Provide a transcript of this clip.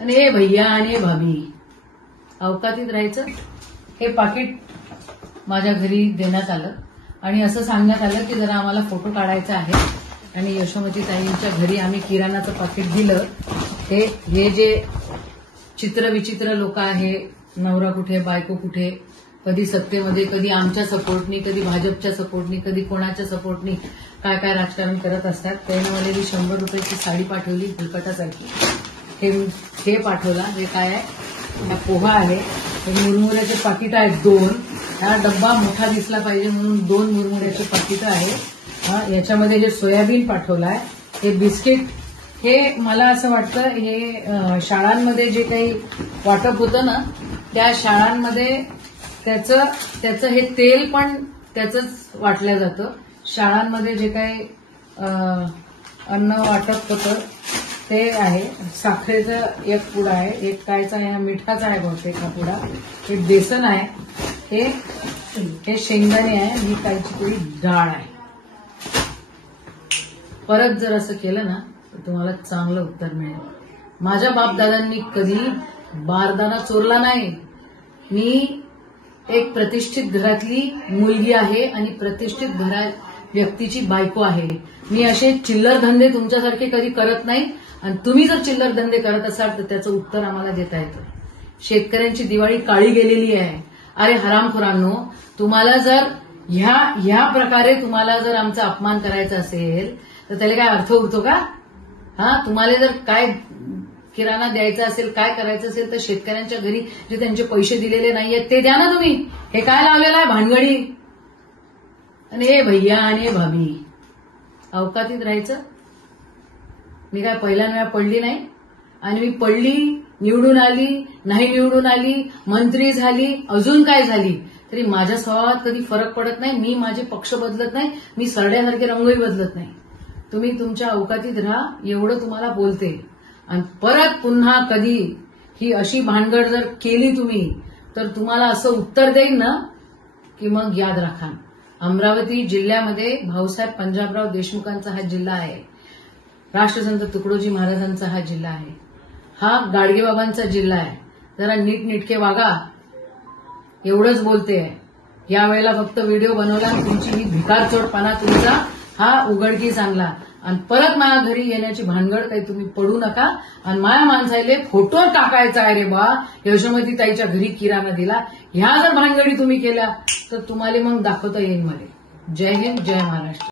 आणि हे भैया आणि भाभी अवकातीत राहायचं. हे पाकिट माझ्या घरी देण्यात आलं आणि असं सांगण्यात आलं की जरा आम्हाला फोटो काढायचा आहे. आणि यशोमती ताईंच्या घरी आम्ही किराणाचं पाकिट दिलं. हे जे चित्रविचित्र लोक आहे, नवरा कुठे बायको कुठे, कधी सत्तेमध्ये, कधी आमच्या सपोर्टनी, कधी भाजपच्या सपोर्टनी, कधी कोणाच्या सपोर्टनी काय काय राजकारण करत असतात. त्यानं मला ही 100 रुपयाची साडी पाठवली फुलकटासारखी. हे पाठवला. हे काय आहे? हा पोहा आहे. हे मुरमुऱ्याचे पाकिट आहेत 2. हा डब्बा मोठा दिसला पाहिजे म्हणून 2 मुरमुऱ्याचे पाकिट आहे. याच्यामध्ये हे सोयाबीन पाठवलाय. हे बिस्किट. हे मला असं वाटतं हे शाळांमध्ये जे काही वाटप होतं ना, त्या शाळांमध्ये त्याचं हे तेल पण त्याचंच वाटलं जातं. शाळांमध्ये जे काही अन्न वाटप होतं ते आहे. साखरेचं एक पुडा आहे, एक कायचा आहे, मिठाचा आहे बहुतेक हा पुडा. हे बेसन आहे, हे शेंगदाणे आहे, ही कायची तरी डाळ आहे. परत जर असं केलं ना तर तुम्हाला चांगलं उत्तर मिळेल. माझ्या बापदादांनी कधी बारदाना चोरला नाही. मी एक प्रतिष्ठित घरातली मुलगी आहे आणि प्रतिष्ठित व्यक्तीची बायको आहे. मी असे चिल्लर धंदे तुमच्यासारखे कधी करत नाही. आणि तुम्ही जर चिल्लर धंदे करत असाल तर त्याचं उत्तर आम्हाला देता येतं. शेतकऱ्यांची दिवाळी काळी गेलेली आहे. अरे हरामखोरांनो, तुम्हाला जर ह्या प्रकारे तुम्हाला जर आमचा अपमान करायचा असेल तर त्याला काय अर्थ उरतो का? तुम्हाला जर काय किराणा द्यायचा असेल, काय करायचं असेल तर शेतकऱ्यांच्या घरी जे त्यांचे पैसे दिलेले नाहीयेत ते द्या ना तुम्ही. हे काय लावलेलं आहे भानगडी? आणि हे भैया आणि हे भाभी अवकातीत राहायचं. मी काय पहिल्यांदा पडली नाही. आणि मी पडली, निवडून आली, नाही निवडून आली, मंत्री झाली, अजून काय झाली तरी माझ्या स्वभावात कधी फरक पडत नाही. मी माझे पक्ष बदलत नाही. मी सरड्यासारखे रंगही बदलत नाही. तुम्ही तुमच्या अवकातीत राहा एवढं तुम्हाला बोलते. आणि परत पुन्हा कधी ही अशी भानगड जर केली तुम्ही तर तुम्हाला असं उत्तर देईन ना की मग याद राखा. अमरावती जिल्ह्यामध्ये भाऊसाहेब पंजाबराव देशमुखांचा हा जिल्हा आहे. राष्ट्रसंत तुकडोजी महाराजांचा हा जिल्हा आहे. हा गाडगेबाबांचा जिल्हा आहे. जरा नीटनेटके वागा एवढंच बोलते आहे. यावेळेला फक्त व्हिडिओ बनवला. तुमची ही भिकारचोटपणा तुमचा हा उघडकीस आणला. आणि परत माझ्या घरी येण्याची भानगड काही तुम्ही पडू नका. आणि माझ्या माणसाले फोटो टाकायचा आहे रे बा, यशोमती ताईच्या घरी किराणा दिला. ह्या जर भानगडी तुम्ही केल्या तर तुम्हाला मग दाखवता येईल मला. जय हिंद, जय महाराष्ट्र.